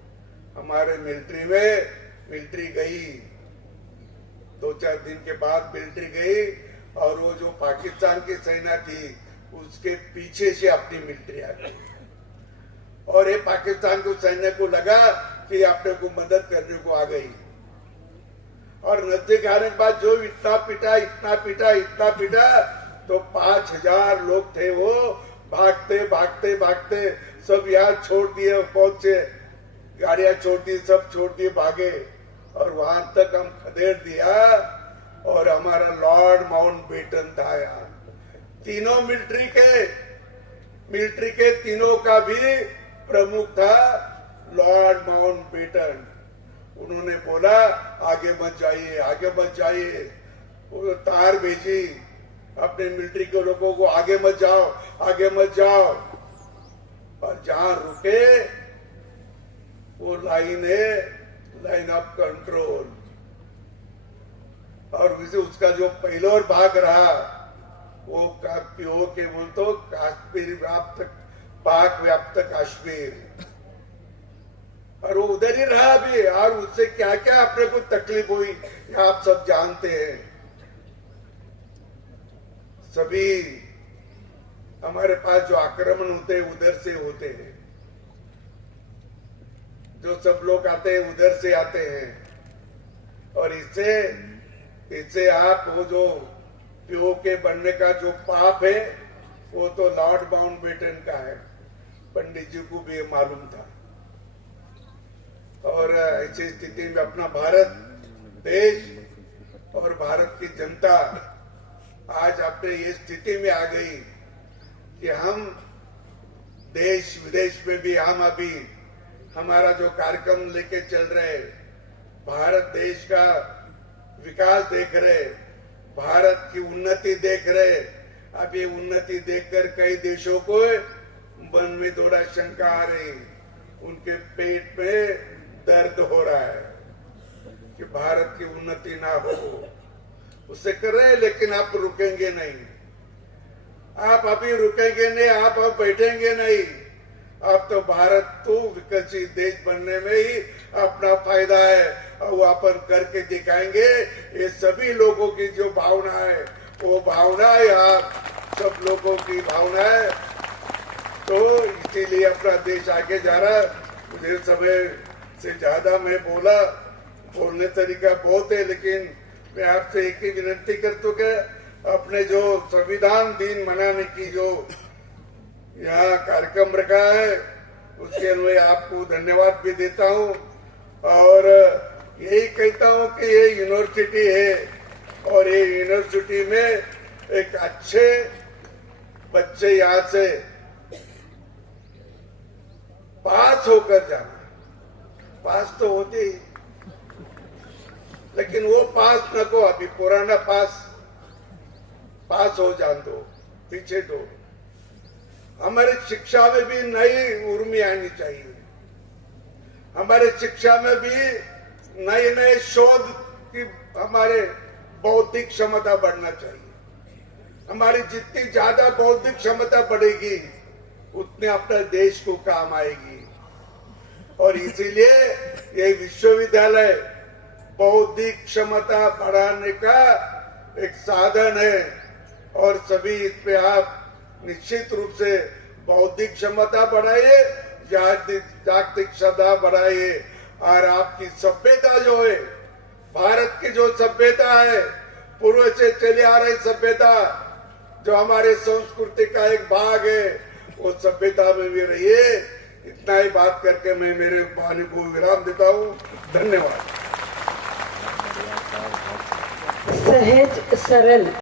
हमारे मिलिट्री गई, 2-4 दिन के बाद मिलिट्री गई और वो जो पाकिस्तान की सेना थी उसके पीछे से अपनी मिलिट्री आ गई। और ये पाकिस्तान को सैन्य को लगा कि अपने को मदद करने को आ गई। और नजदीक आने के बाद जो इतना पीटा तो 5,000 लोग थे, वो भागते सब यहाँ छोड़ दिए, पहुंचे गाड़ियां छोड़ दी, सब छोड़ दिए, भागे। और वहां तक हम खदेड़ दिया। और हमारा लॉर्ड माउंटबेटन था यहाँ। तीनों मिलिट्री के तीनों का भी प्रमुख था लॉर्ड माउंटबेटन। उन्होंने बोला आगे मत जाइए। वो तार भेजी अपने मिलिट्री के लोगों को, आगे मत जाओ। और जहां रुके वो लाइन ऑफ कंट्रोल। और उसका जो पहलोर भाग रहा वो पीओ के बोल तो काश्मीर व्याप्त, पाक व्याप्त कश्मीर, और वो उधर ही रहा भी। और उससे क्या क्या अपने को तकलीफ हुई आप सब जानते हैं। सभी हमारे पास जो आक्रमण होते हैं उधर से होते हैं, जो सब लोग आते हैं उधर से आते हैं। और इससे आप वो जो पीओ के बनने का जो पाप है वो तो लॉर्ड माउंटबेटन का है, पंडित जी को भी मालूम था। और ऐसी स्थिति में अपना भारत देश और भारत की जनता आज अपने ये स्थिति में आ गई कि हम देश विदेश में भी हम अभी हमारा जो कार्यक्रम लेके चल रहे, भारत देश का विकास देख रहे, भारत की उन्नति देख रहे। अब ये उन्नति देखकर कई देशों को मन में थोड़ा शंका आ रही, उनके पेट में दर्द हो रहा है कि भारत की उन्नति ना हो, उससे कर रहे हैं। लेकिन आप रुकेंगे नहीं, आप अभी रुकेंगे नहीं, आप अब बैठेंगे नहीं। अब तो भारत तो विकसित देश बनने में ही अपना फायदा है और वो अपन करके दिखाएंगे। ये सभी लोगों की जो भावना है वो भावना यहाँ सब लोगों की भावना है। तो इसीलिए अपना देश आगे जा रहा है। मुझे समय से ज्यादा मैं बोलने तरीका बहुत है, लेकिन मैं आपसे एक ही विनती करता हूँ कि अपने जो संविधान दिन मनाने की जो यहाँ कार्यक्रम रखा है उसके लिए आपको धन्यवाद भी देता हूँ और यही कहता हूँ कि ये यूनिवर्सिटी है और ये यूनिवर्सिटी में एक अच्छे बच्चे यहाँ से पास होकर जाना, पास तो होते ही, लेकिन वो पास न को अभी पुराना पास हो जान दो, पीछे दो। हमारे शिक्षा में भी नई उर्मी आनी चाहिए, हमारे शिक्षा में भी नए नए शोध की हमारे बौद्धिक क्षमता बढ़ना चाहिए। हमारी जितनी ज्यादा बौद्धिक क्षमता बढ़ेगी उतने अपने देश को काम आएगी और इसीलिए ये विश्वविद्यालय बौद्धिक क्षमता बढ़ाने का एक साधन है और सभी इस पे आप निश्चित रूप से बौद्धिक क्षमता बढ़ाइए, जागतिक क्षमता बढ़ाइए और आपकी सभ्यता जो है, भारत की जो सभ्यता है, पूर्व से चली आ रही सभ्यता जो हमारे संस्कृति का एक भाग है, वो सभ्यता में भी रहिए। इतना ही बात करके मैं मेरे वाणी को विराम देता हूँ। धन्यवाद। सहज सरल